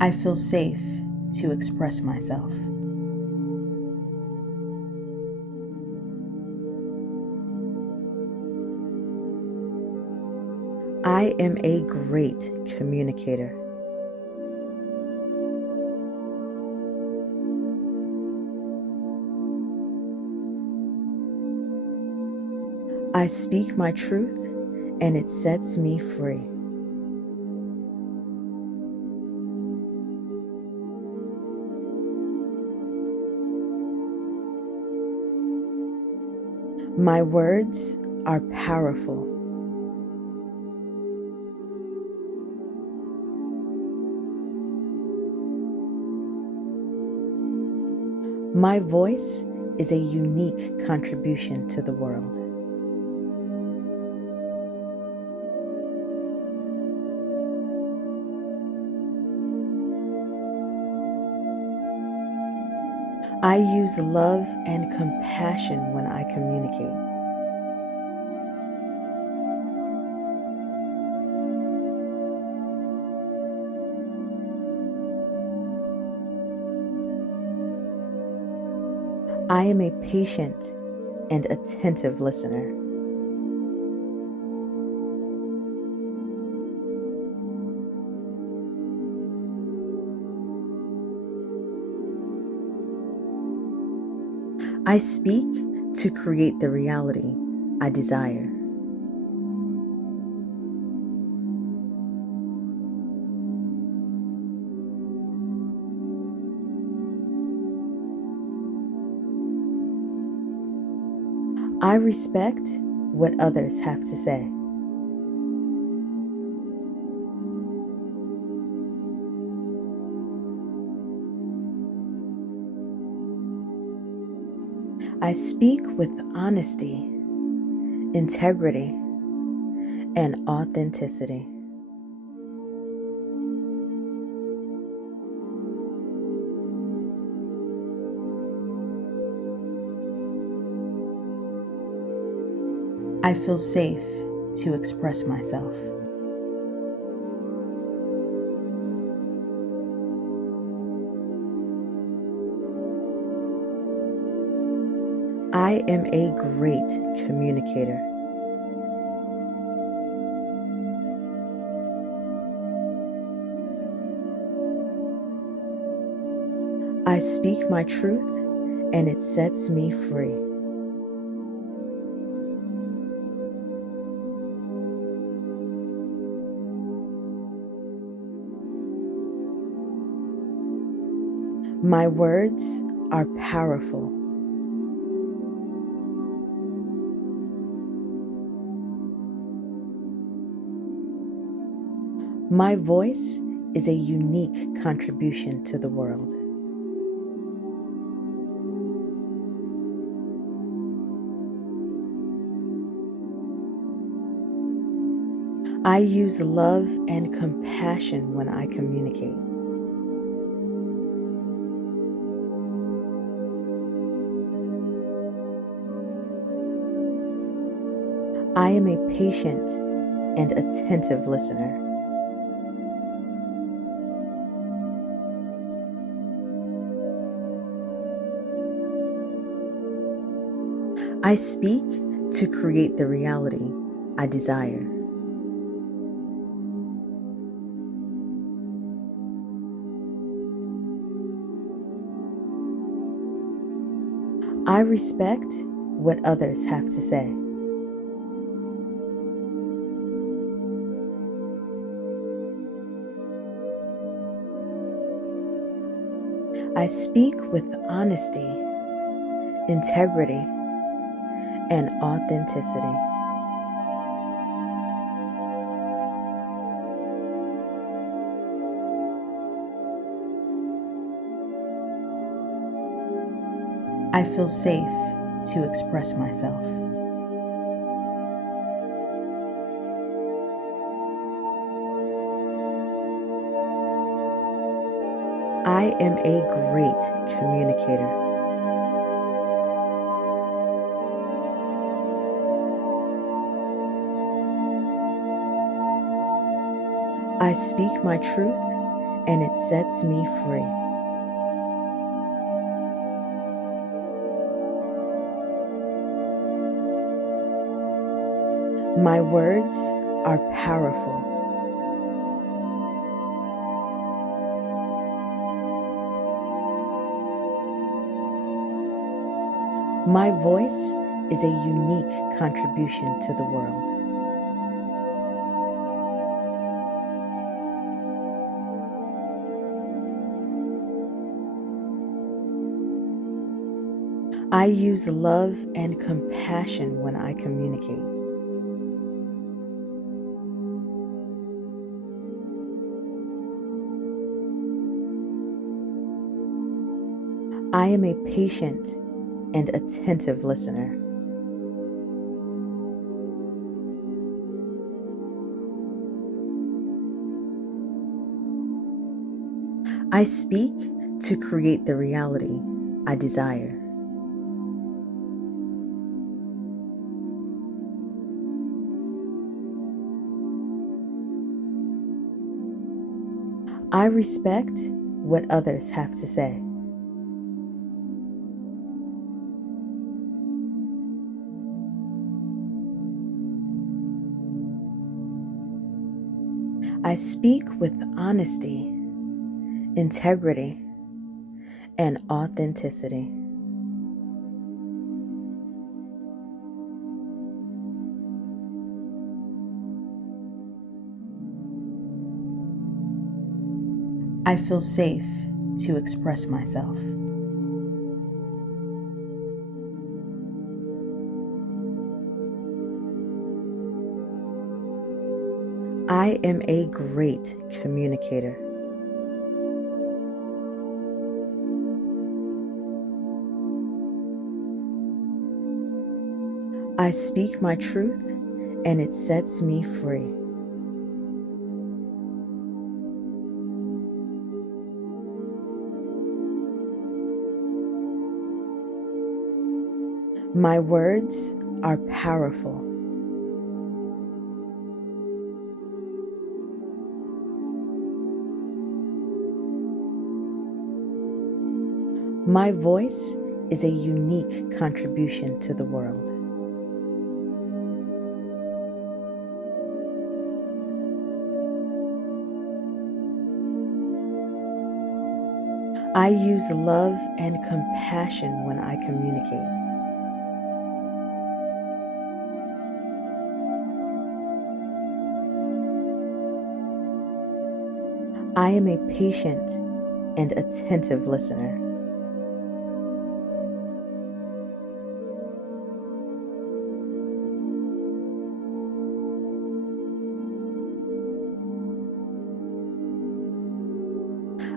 I feel safe to express myself. I am a great communicator. I speak my truth and it sets me free. My words are powerful. My voice is a unique contribution to the world. I use love and compassion when I communicate. I am a patient and attentive listener. I speak to create the reality I desire. I respect what others have to say. I speak with honesty, integrity, and authenticity. I feel safe to express myself. I am a great communicator. I speak my truth and it sets me free. My words are powerful. My voice is a unique contribution to the world. I use love and compassion when I communicate. I am a patient and attentive listener. I speak to create the reality I desire. I respect what others have to say. I speak with honesty, integrity, and authenticity. I feel safe to express myself. I am a great communicator. I speak my truth and it sets me free. My words are powerful. My voice is a unique contribution to the world. I use love and compassion when I communicate. I am a patient and attentive listener. I speak to create the reality I desire. I respect what others have to say. I speak with honesty, integrity, and authenticity. I feel safe to express myself. I am a great communicator. I speak my truth and it sets me free. My words are powerful. My voice is a unique contribution to the world. I use love and compassion when I communicate. I am a patient and attentive listener.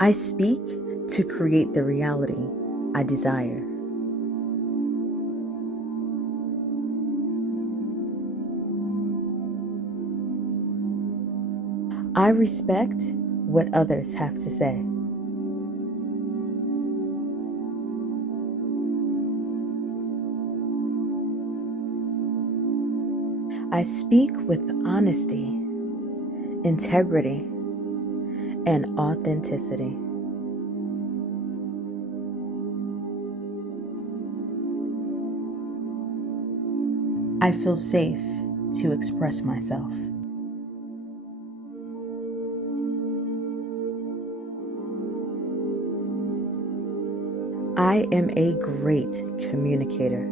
I speak to create the reality I desire. I respect what others have to say. I speak with honesty, integrity, and authenticity. I feel safe to express myself. I am a great communicator.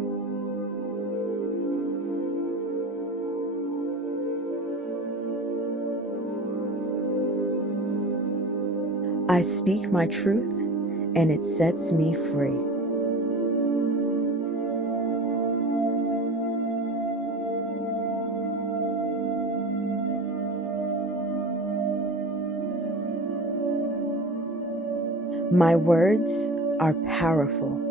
I speak my truth and it sets me free. My words are powerful.